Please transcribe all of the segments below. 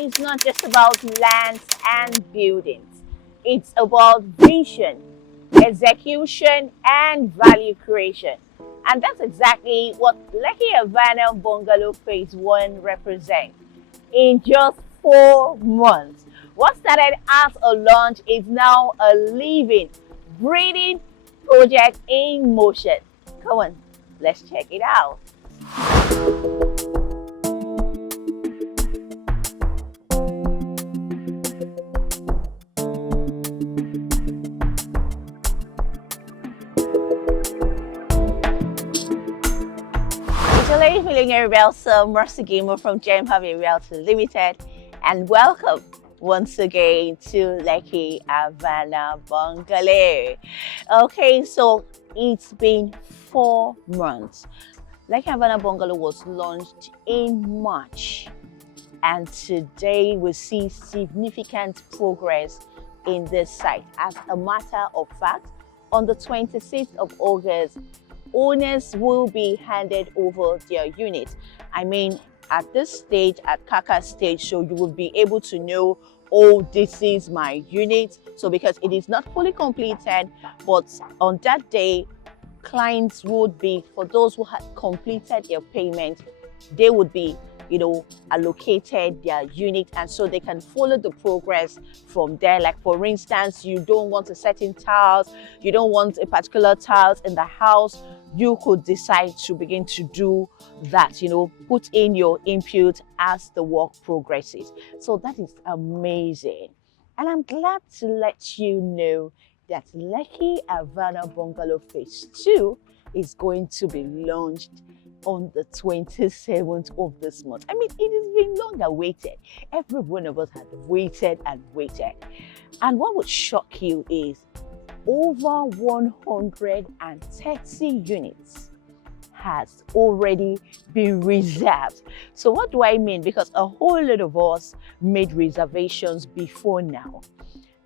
is not just about lands and buildings. It's about vision, execution, and value creation. And that's exactly what Lekki Avana Bungalow Phase One represents. In just 4 months, what started as a launch is now a living, breathing project in motion. Come on, let's check it out. Italy Millionaire Realtor Mercy Gamer from Gem Harvey Realty Limited, and welcome once again to Lekki Avana Bungalow. Okay, so it's been 4 months. Lekki Avana Bungalow was launched in March, and today we see significant progress in this site. As a matter of fact, on the 26th of August, owners will be handed over their unit. I mean, at this stage, at Kaka stage, so you will be able to know, oh, this is my unit. So because it is not fully completed, but on that day, clients would be, for those who had completed their payment, they would be allocated their unit, and so they can follow the progress from there. Like for instance, you don't want a certain tiles, you don't want a particular tiles in the house, you could decide to begin to do that, put in your input as the work progresses. So that is amazing. And I'm glad to let you know that Lekki Avana Bungalow Phase 2 is going to be launched on the 27th of this month. I mean, it has been long awaited. Every one of us had waited and waited. And what would shock you is over 130 units has already been reserved. So what do I mean? Because a whole lot of us made reservations before now.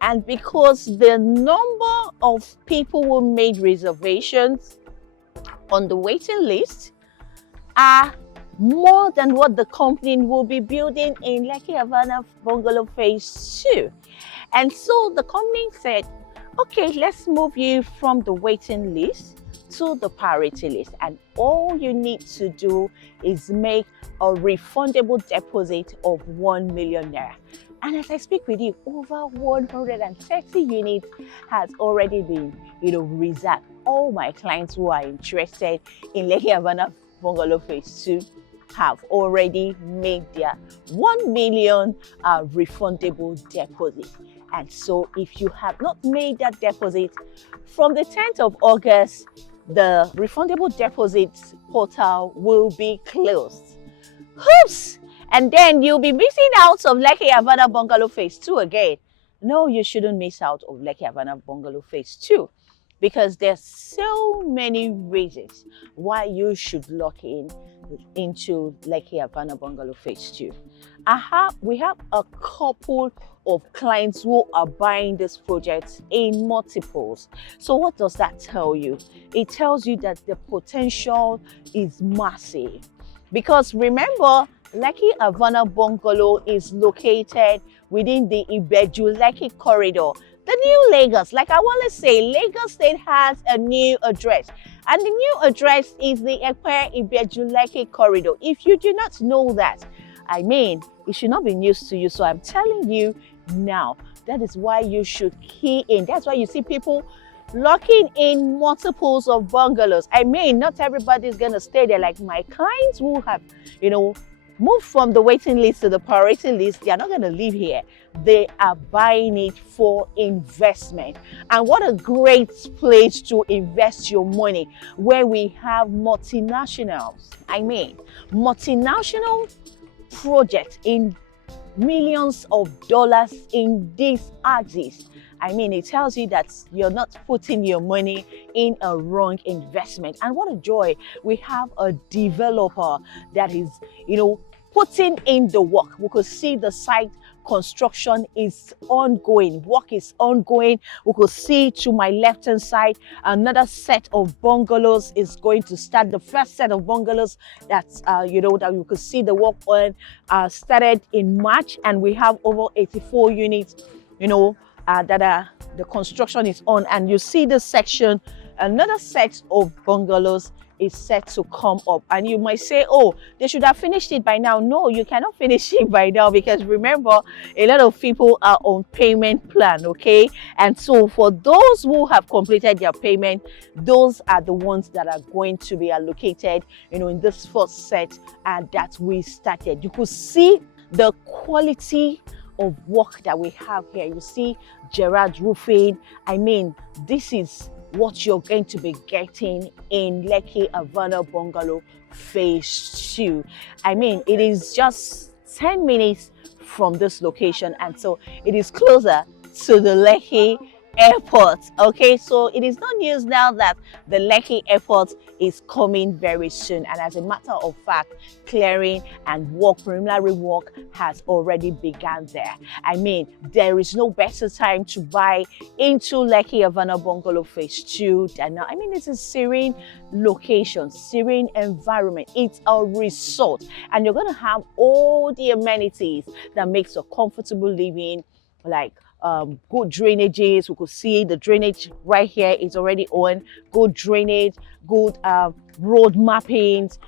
And because the number of people who made reservations on the waiting list are more than what the company will be building in Lekki Avana Bungalow Phase 2. And so the company said, okay, let's move you from the waiting list to the priority list. And all you need to do is make a refundable deposit of 1 million naira. And as I speak with you, over 130 units has already been, reserved. All my clients who are interested in Lekki Avana Bungalow Phase 2 have already made their 1 million refundable deposit. And so if you have not made that deposit, from the 10th of August, the refundable deposit portal will be closed. Oops! And then you'll be missing out of Lekki Avana Bungalow Phase 2 again. No, you shouldn't miss out of Lekki Avana Bungalow Phase 2. Because there's so many reasons why you should lock into Lekki Avana Bungalow Phase 2. We have a couple of clients who are buying this project in multiples. So what does that tell you? It tells you that the potential is massive. Because remember, Lekki Avana Bungalow is located within the Ibeju-Lekki corridor. The new Lagos, like I want to say, Lagos State has a new address. And the new address is the Ibeju-Lekki corridor. If you do not know that, I mean, it should not be news to you. So I'm telling you now, that is why you should key in. That's why you see people locking in multiples of bungalows. I mean, not everybody is going to stay there. Like my clients who have, moved from the waiting list to the priority list, they are not going to live here. They are buying it for investment. And what a great place to invest your money, where we have multinationals. I mean, multinational projects in millions of dollars in these axis. I mean, it tells you that you're not putting your money in a wrong investment. And what a joy. We have a developer that is, putting in the work. We could see the site construction is ongoing. Work is ongoing. We could see to my left hand side another set of bungalows is going to start. The first set of bungalows that's that you could see the work on started in March, and we have over 84 units that the construction is on. And you see this section, another set of bungalows is set to come up. And you might say, oh, they should have finished it by now. No, you cannot finish it by now, because remember, a lot of people are on payment plan, okay? And so for those who have completed their payment, those are the ones that are going to be allocated in this first set that we started. You could see the quality of work that we have here. You see Gerard Roofing. I mean, this is what you're going to be getting in Lekki Avana Bungalow Phase 2. I mean, it is just 10 minutes from this location, and so it is closer to the Lekki Airport. Okay, so it is not news now that the Lekki Airport is coming very soon, and as a matter of fact, clearing and preliminary work has already begun there. I mean, there is no better time to buy into Lekki Avana Bungalow Phase 2 than now. I mean, it's a serene location, serene environment. It's a resort, and you're going to have all the amenities that makes a comfortable living, like good drainages. We could see the drainage right here is already on. Good drainage, good road mappings,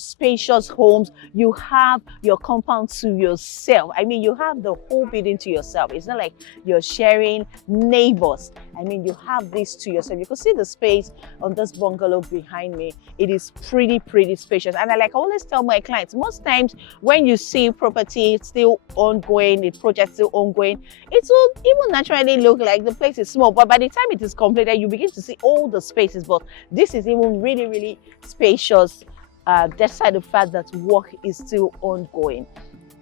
spacious homes. You have your compound to yourself. I mean, you have the whole building to yourself. It's not like you're sharing neighbors. I mean, you have this to yourself. You can see the space on this bungalow behind me. It is pretty spacious. And I always tell my clients, most times when you see property still ongoing, the project still ongoing, it will even naturally look like the place is small. But by the time it is completed, you begin to see all the spaces. But this is even really spacious, despite the fact that work is still ongoing.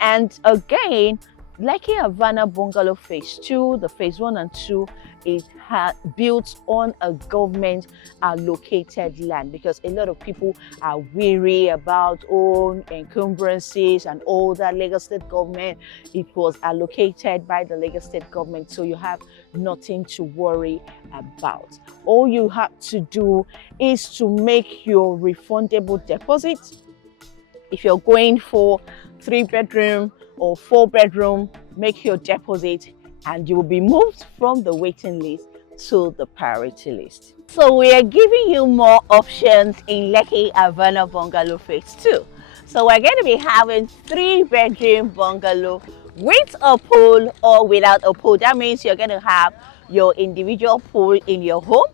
And again, Lekki Avana Bungalow Phase 2, the Phase 1 and 2, is built on a government allocated land, because a lot of people are weary about own encumbrances and all that. Lagos State government, it was allocated by the Lagos State government, so you have nothing to worry about. All you have to do is to make your refundable deposit. If you're going for 3-bedroom or 4-bedroom, make your deposit and you will be moved from the waiting list to the priority list. So we are giving you more options in Lekki Avana Bungalow Phase 2. So we're going to be having 3-bedroom bungalow with a pool or without a pool. That means you're going to have your individual pool in your home,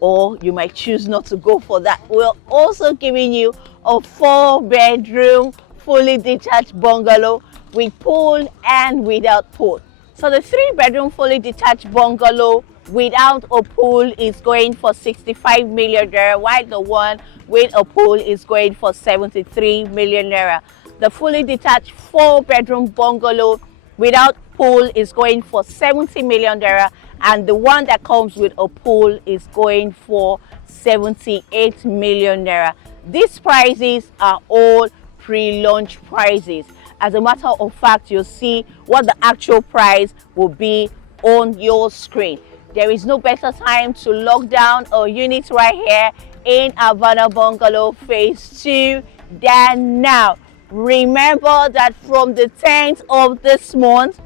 or you might choose not to go for that. We're also giving you a 4-bedroom fully detached bungalow with pool and without pool. So the 3-bedroom fully detached bungalow without a pool is going for 65 million naira, while the one with a pool is going for 73 million naira. The fully detached 4-bedroom bungalow without pool is going for 70 million naira, and the one that comes with a pool is going for 78 million naira. These prices are all pre-launch prices. As a matter of fact, you'll see what the actual price will be on your screen. There is no better time to lock down a unit right here in Avana Bungalow Phase 2 than now. Remember that from the 10th of this month,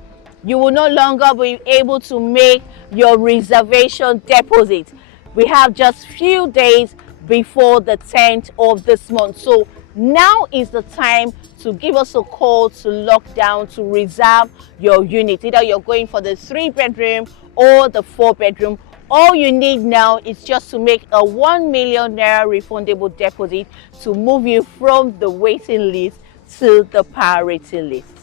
you will no longer be able to make your reservation deposit. We have just few days before the 10th of this month. So now is the time to give us a call to lock down, to reserve your unit. Either you're going for the 3-bedroom or the 4-bedroom. All you need now is just to make a 1 million naira refundable deposit to move you from the waiting list to the priority list.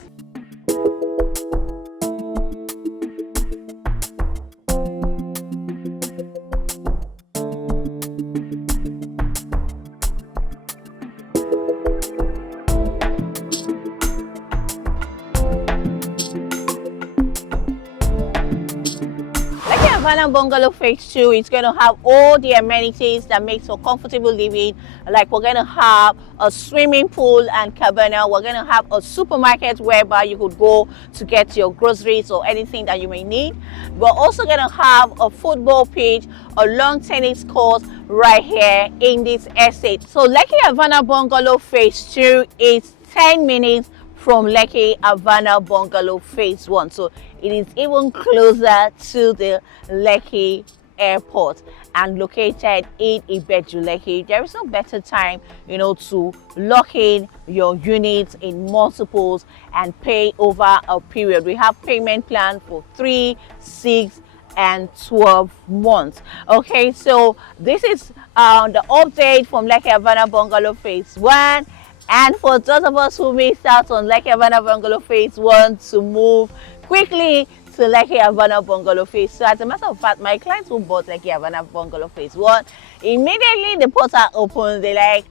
Avana Bungalow Phase 2 is going to have all the amenities that makes for comfortable living. Like we're going to have a swimming pool and cabana. We're going to have a supermarket whereby you could go to get your groceries or anything that you may need. We're also going to have a football pitch, a lawn tennis court right here in this estate. So Lekki Avana Bungalow Phase 2 is 10 minutes from Lekki Avana Bungalow Phase 1. So it is even closer to the Lekki airport and located in Ibeju, Lekki. There is no better time, to lock in your units in multiples and pay over a period. We have payment plan for 3, 6, and 12 months. Okay, so this is the update from Lekki Avana Bungalow Phase 1. And for those of us who missed out on Lekki Avana Bungalow Phase 1 to move quickly to Lekki Avana Bungalow Phase 2. As a matter of fact, my clients who bought Lekki Avana Bungalow Phase 1, immediately the portal opened, they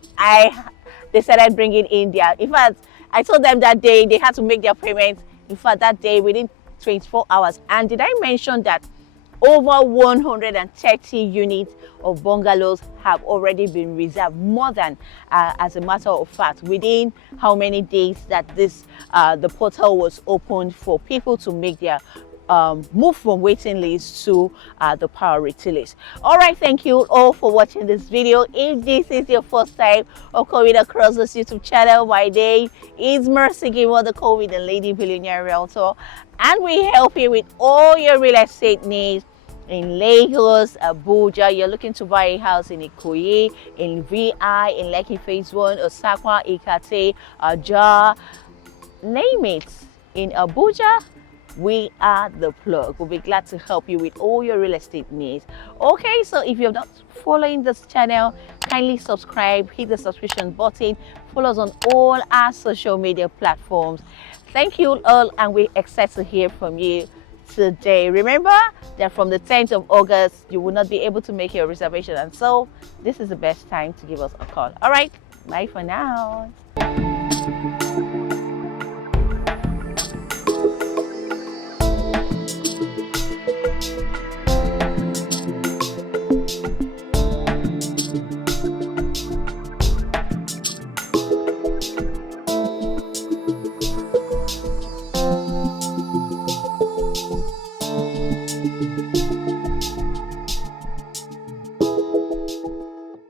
started bringing in their, in fact, I told them that day they had to make their payments, in fact, that day within 24 hours. And did I mention that over 130 units of bungalows have already been reserved, more than as a matter of fact, within how many days that the portal was opened for people to make their move from waiting list to the priority list. All right, thank you all for watching this video. If this is your first time of coming across this YouTube channel, my name is Mercy Giver, the COVID and Lady Billionaire Realtor, and we help you with all your real estate needs in Lagos, Abuja. You're looking to buy a house in Ikoyi, in VI, in Lekki Phase 1, Osakwa, Ikate, Ajah, name it. In Abuja, we are the plug. We'll be glad to help you with all your real estate needs. Okay, so if you're not following this channel, kindly subscribe, hit the subscription button, follow us on all our social media platforms. Thank you all, and we're excited to hear from you today. Remember that from the 10th of August, you will not be able to make your reservation, and so this is the best time to give us a call. All right, bye for now.